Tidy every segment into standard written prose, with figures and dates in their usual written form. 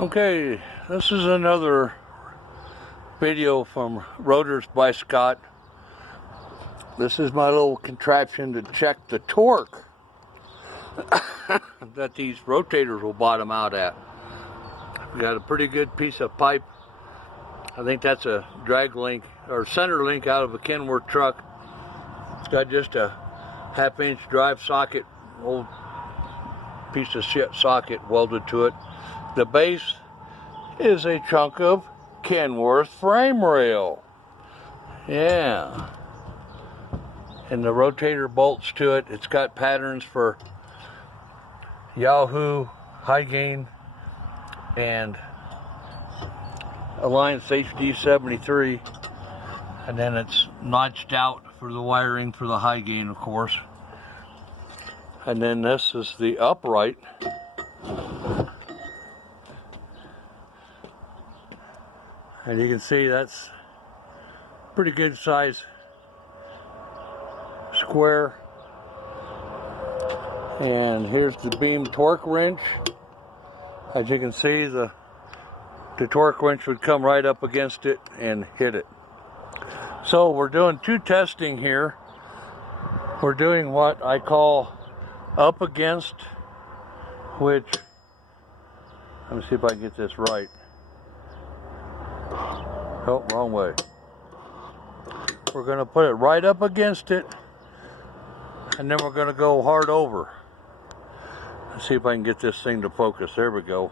Okay, this is another video from Rotors by Scott. This is my little contraption to check the torque that these rotators will bottom out at. We got a pretty good piece of pipe. I think that's a drag link or center link out of a Kenworth truck. It's got just a 1/2-inch drive socket, old piece of shit socket welded to it. The base is a chunk of Kenworth frame rail. Yeah. And the rotator bolts to it. It's got patterns for Yaesu, Hygain, and Alliance HD-73. And then it's notched out for the wiring for the Hygain, of course. And then this is the upright. And you can see that's pretty good size square. And here's the beam torque wrench. As you can see, the torque wrench would come right up against it and hit it. So we're doing two testing here. We're doing what I call up against, which, let me see if I can get this right. Oh, wrong way. We're going to put it right up against it, and then we're going to go hard over. Let's see if I can get this thing to focus. There we go.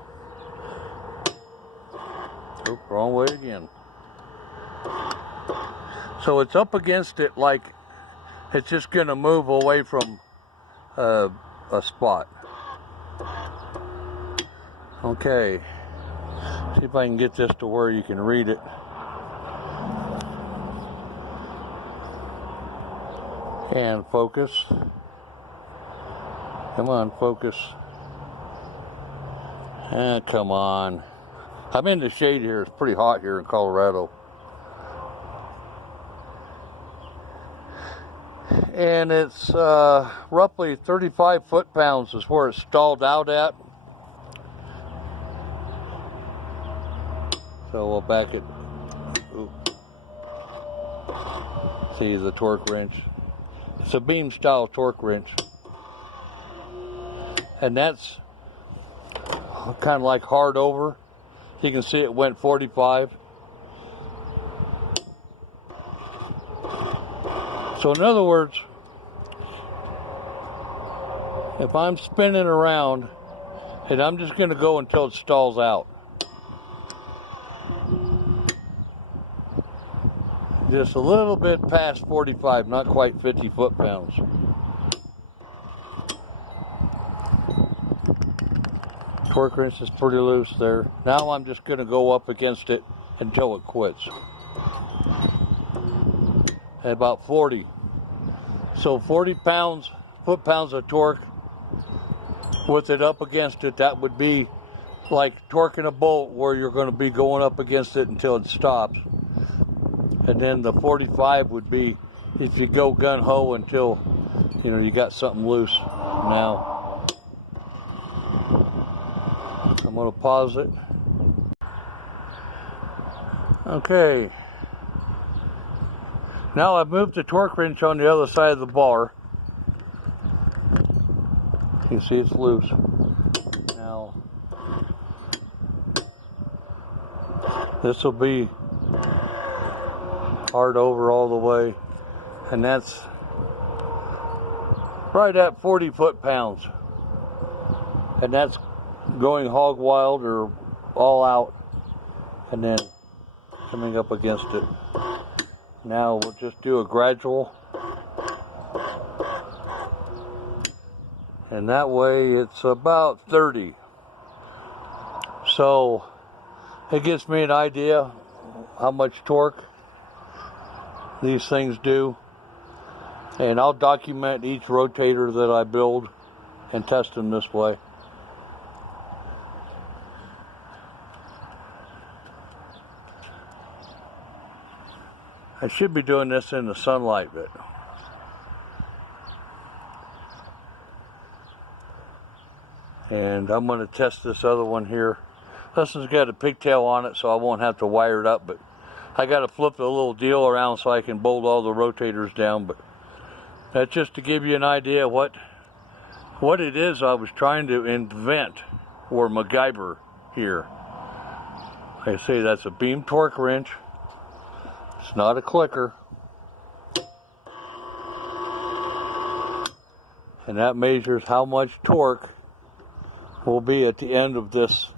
Oh, wrong way again. So it's up against it like it's just going to move away from a spot. Okay. See if I can get this to where you can read it. And focus. Come on, focus. Come on. I'm in the shade here. It's pretty hot here in Colorado. And it's roughly 35 foot-pounds is where it's stalled out at. So we'll back it. Ooh. See the torque wrench. It's a beam style torque wrench. And that's kind of like hard over. You can see it went 45. So in other words, if I'm spinning around and I'm just going to go until it stalls out. Just a little bit past 45, not quite 50 foot-pounds. Torque wrench is pretty loose there. Now I'm just going to go up against it until it quits. At about 40. So 40 foot-pounds of torque with it up against it, that would be like torquing a bolt where you're going to be going up against it until it stops. And then the 45 would be if you go gun-ho until, you know, you got something loose. Now, I'm going to pause it. Okay. Now I've moved the torque wrench on the other side of the bar. You can see it's loose. Now, this will be hard over all the way, and that's right at 40 foot-pounds, and that's going hog wild or all out and then coming up against it. Now we'll just do a gradual, and that way it's about 30. So it gives me an idea how much torque these things do, and I'll document each rotator that I build and test them this way. I should be doing this in the sunlight, but and I'm going to test this other one here This one's got a pigtail on it, so I won't have to wire it up, but I got to flip the little deal around so I can bolt all the rotators down. But that's just to give you an idea what it is I was trying to invent or MacGyver here. Like I say, that's a beam torque wrench. It's not a clicker. And that measures how much torque will be at the end of this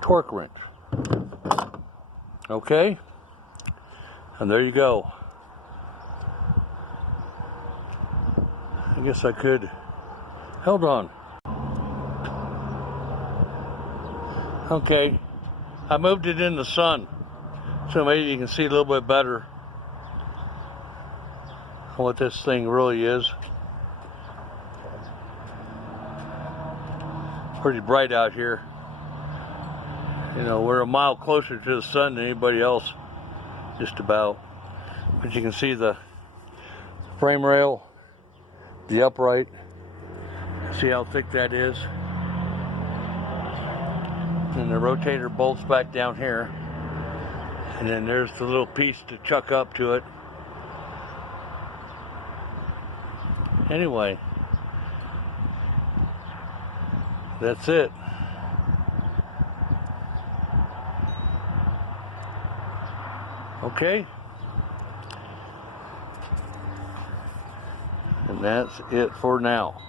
torque wrench. Okay? And there you go. I guess I could. Hold on. Okay. I moved it in the sun, so maybe you can see a little bit better what this thing really is. Pretty bright out here. You know, we're a mile closer to the sun than anybody else, just about. But you can see the frame rail, the upright. See how thick that is? And the rotator bolts back down here. And then there's the little piece to chuck up to it. Anyway, that's it. Okay? And that's it for now.